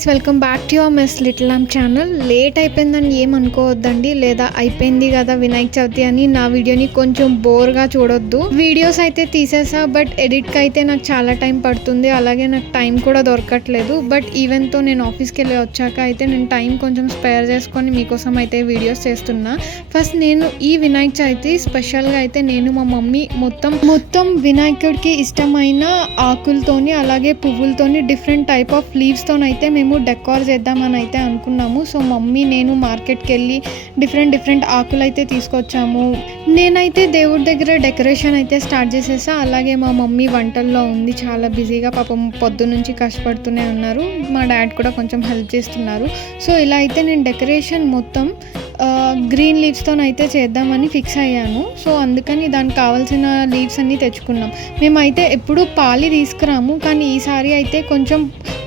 Guys welcome back to your mess little lamb channel late అయిపోయిందని ఏమనుకోవద్దండి లేదా అయిపోయింది కదా వినాయక చవితి అని నా వీడియోని కొంచెం బోర్గా చూడొద్దు. వీడియోస్ అయితే తీసేసా బట్ ఎడిట్కి అయితే నాకు చాలా టైం పడుతుంది అలాగే నాకు టైం కూడా దొరకట్లేదు. బట్ ఈవెన్తో నేను ఆఫీస్కి వెళ్ళి వచ్చాక అయితే నేను టైం కొంచెం స్పేర్ చేసుకొని మీకోసం అయితే వీడియోస్ చేస్తున్నా. ఫస్ట్ నేను ఈ వినాయక చవితి స్పెషల్గా అయితే నేను మా మమ్మీ మొత్తం మొత్తం వినాయకుడికి ఇష్టమైన ఆకులతోని అలాగే పువ్వులతోని డిఫరెంట్ టైప్ ఆఫ్ లీవ్స్తోనైతే అయితే మేము డెకార్ చేద్దామని అయితే అనుకున్నాము. సో మమ్మీ నేను మార్కెట్కి వెళ్ళి డిఫరెంట్ డిఫరెంట్ ఆకులు అయితే తీసుకొచ్చాము. నేనైతే దేవుడి దగ్గర డెకరేషన్ అయితే స్టార్ట్ చేసేసా. అలాగే మా మమ్మీ వంటల్లో ఉంది. చాలా బిజీగా పాపం పొద్దు నుంచి కష్టపడుతూనే ఉన్నారు. మా డాడ్ కూడా కొంచెం హెల్ప్ చేస్తున్నారు. సో ఇలా అయితే నేను డెకరేషన్ మొత్తం గ్రీన్ లీవ్స్తో అయితే చేద్దామని ఫిక్స్ అయ్యాను సో అందుకని దానికి కావాల్సిన లీవ్స్ అన్నీ తెచ్చుకున్నాం. మేమైతే ఎప్పుడూ పాలి తీసుకురాము కానీ ఈసారి అయితే కొంచెం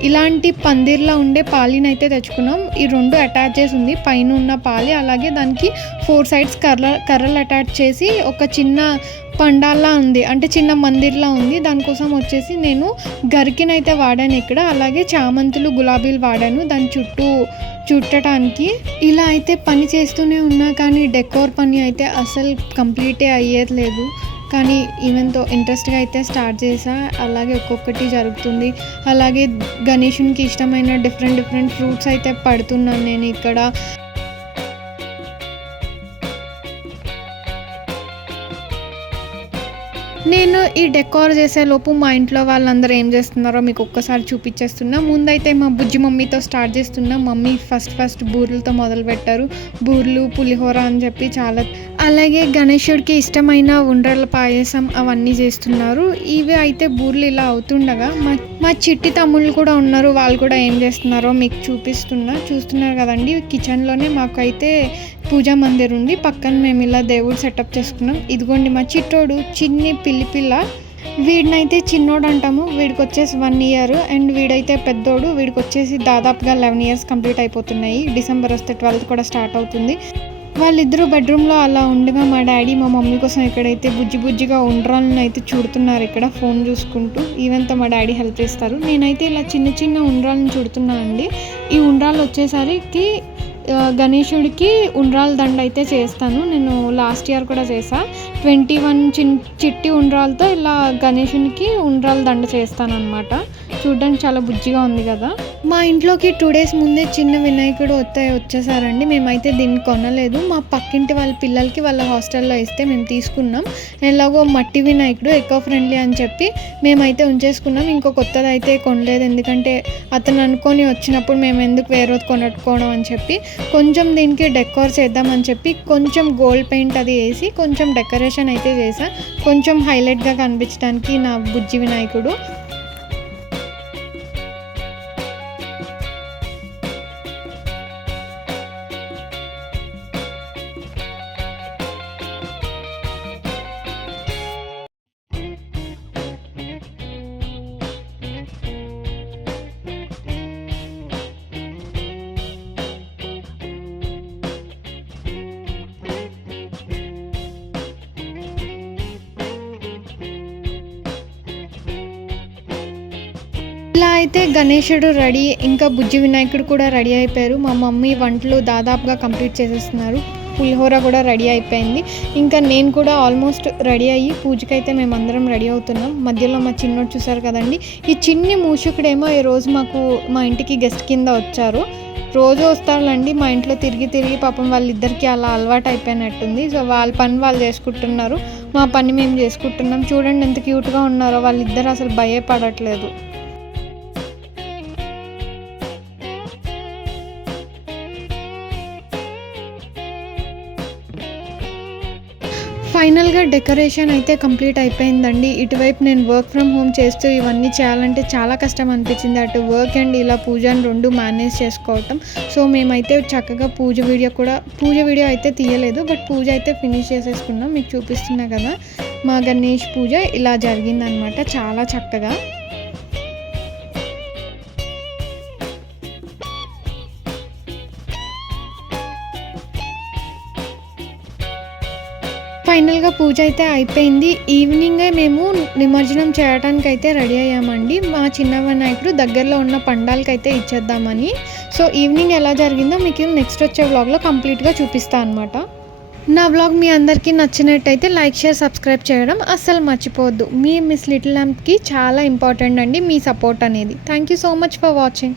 ఇలాంటి పందిర్లో ఉండే పాలిని అయితే తెచ్చుకున్నాం. ఈ రెండు అటాచ్ చేసి ఉంది పైన ఉన్న పాలి అలాగే దానికి ఫోర్ సైడ్స్ కర్ర కర్రలు అటాచ్ చేసి ఒక చిన్న పండాల్లా ఉంది. అంటే చిన్న మందిర్లా ఉంది. దానికోసం వచ్చేసి నేను గరికినైతే వాడాను ఇక్కడ. అలాగే చామంతులు గులాబీలు వాడాను. దాని చుట్టూ చుట్టడానికి ఇలా అయితే పని చేస్తూనే ఉన్నా కానీ డెకోర్ పని అయితే అసలు కంప్లీటే అయ్యేది కానీ ఈవెన్తో ఇంట్రెస్ట్గా అయితే స్టార్ట్ చేసా. అలాగే ఒక్కొక్కటి జరుగుతుంది. అలాగే గణేషునికి ఇష్టమైన డిఫరెంట్ డిఫరెంట్ ఫ్రూట్స్ అయితే పడుతున్నాను నేను ఇక్కడ. నేను ఈ డెకోర్ చేసే లోపు మా ఇంట్లో వాళ్ళందరూ ఏం చేస్తున్నారో మీకు ఒక్కసారి చూపించేస్తున్నా ముందైతే మా బుజ్జి మమ్మీతో స్టార్ట్ చేస్తున్నా. మమ్మీ ఫస్ట్ ఫస్ట్ బూరెలతో మొదలు పెట్టారు. బూరెలు పులిహోర అని చెప్పి చాలా అలాగే గణేశుడికి ఇష్టమైన ఉండ్రల పాయసం అవన్నీ చేస్తున్నారు. ఇవి అయితే బూరెలు ఇలా అవుతుండగా మా మా చిట్టి తమ్ముళ్ళు కూడా ఉన్నారు. వాళ్ళు కూడా ఏం చేస్తున్నారో మీకు చూపిస్తున్నా. చూస్తున్నారు కదండి కిచెన్లోనే మాకైతే పూజా మందిర్ ఉంది. పక్కన మేము ఇలా దేవుడు సెటప్ చేసుకున్నాం. ఇదిగోండి మా చిట్టోడు చిన్ని పిల్లి పిల్ల. వీడినైతే చిన్నోడు అంటాము. వీడికి వచ్చేసి వన్ ఇయర్ అండ్ వీడైతే పెద్దోడు. వీడికి వచ్చేసి దాదాపుగా లెవెన్ ఇయర్స్ కంప్లీట్ అయిపోతున్నాయి. డిసెంబర్ వస్తే ట్వెల్త్ కూడా స్టార్ట్ అవుతుంది. వాళ్ళిద్దరూ బెడ్రూమ్లో అలా ఉండగా మా డాడీ మా మమ్మీ కోసం ఇక్కడైతే బుజ్జి బుజ్జిగా ఉండ్రాలను అయితే చూడుతున్నారు ఇక్కడ ఫోన్ చూసుకుంటూ. ఈవెన్తో మా డాడీ హెల్ప్ చేస్తారు. నేనైతే ఇలా చిన్న చిన్న ఉండ్రాలను చూడుతున్నా అండి. ఈ ఉండ్రాలు వచ్చేసరికి గణేషుడికి ఉండ్రాల దండ అయితే చేస్తాను. నేను లాస్ట్ ఇయర్ కూడా చేసా ట్వంటీ వన్ చిన్ చిట్టి ఉండ్రాలతో ఇలా గణేషునికి ఉండ్రాల దండ చేస్తాను అనమాట చూడడానికి చాలా బుజ్జిగా ఉంది కదా. మా ఇంట్లోకి టూ డేస్ ముందే చిన్న వినాయకుడు వస్తే వచ్చేసారండి. మేమైతే దీన్ని కొనలేదు. మా పక్కింటి వాళ్ళ పిల్లలకి వాళ్ళ హాస్టల్లో ఇస్తే మేము తీసుకున్నాం. ఎలాగో మట్టి వినాయకుడు ఎకో ఫ్రెండ్లీ అని చెప్పి మేమైతే ఉంచేసుకున్నాం. ఇంకో కొత్తది అయితే కొనలేదు. ఎందుకంటే అతను అనుకొని వచ్చినప్పుడు మేము ఎందుకు వేరే కొనట్టుకోవడం అని చెప్పి కొంచెం దీనికి డెకోర్ చేద్దామని చెప్పి కొంచెం గోల్డ్ పెయింట్ అది వేసి కొంచెం డెకరేషన్ అయితే చేసా కొంచెం హైలైట్గా కనిపించడానికి నా బుజ్జి వినాయకుడు. ఇలా అయితే గణేశుడు రెడీ ఇంకా బుజ్జి వినాయకుడు కూడా రెడీ అయిపోయారు. మా మమ్మీ వంటలు దాదాపుగా కంప్లీట్ చేసేస్తున్నారు. పులిహోర కూడా రెడీ అయిపోయింది. ఇంకా నేను కూడా ఆల్మోస్ట్ రెడీ అయ్యి పూజకైతే మేమందరం రెడీ అవుతున్నాం. మధ్యలో మా చిన్నోడు చూసారు కదండి. ఈ చిన్ని మూషకుడేమో ఈ రోజు మాకు మా ఇంటికి గెస్ట్ కింద వచ్చారు. రోజు వస్తారులండి మా ఇంట్లో తిరిగి తిరిగి పాపం వాళ్ళిద్దరికి అలా అలవాటు అయిపోయినట్టుంది. సో వాళ్ళ పని వాళ్ళు చేసుకుంటున్నారు. మా పని మేము చేసుకుంటున్నాం. చూడండి ఎంత క్యూట్గా ఉన్నారో. వాళ్ళిద్దరు అసలు భయపడట్లేదు. ఫైనల్గా డెకరేషన్ అయితే కంప్లీట్ అయిపోయిందండి. ఇటువైపు నేను వర్క్ ఫ్రమ్ హోమ్ చేస్తూ ఇవన్నీ చేయాలంటే చాలా కష్టం అనిపించింది. అటు వర్క్ అండ్ ఇలా పూజను రెండు మేనేజ్ చేసుకోవటం. సో మేమైతే చక్కగా పూజ వీడియో కూడా పూజ వీడియో అయితే తీయలేదు. బట్ పూజ అయితే ఫినిష్ చేసేసుకున్నాం. మీకు చూపిస్తున్నా కదా మా గణేష్ పూజ ఇలా జరిగిందనమాట. చాలా చక్కగా. ఫైనల్గా పూజ అయితే అయిపోయింది. ఈవినింగే మేము నిమజ్జనం చేయడానికి అయితే రెడీ అయ్యామండి. మా చిన్న వినాయకుడు దగ్గరలో ఉన్న పండాలకి అయితే ఇచ్చేద్దామని. సో ఈవినింగ్ ఎలా జరిగిందో మీకు నెక్స్ట్ వచ్చే వ్లాగ్లో కంప్లీట్గా చూపిస్తాను అనమాట నా వ్లాగ్ మీ అందరికీ నచ్చినట్టయితే లైక్ షేర్ సబ్స్క్రైబ్ చేయడం అస్సలు మర్చిపోవద్దు. మీ మిస్ లిటిల్ ల్యాంప్కి చాలా ఇంపార్టెంట్ అండి మీ సపోర్ట్ అనేది. Thank you so much for watching.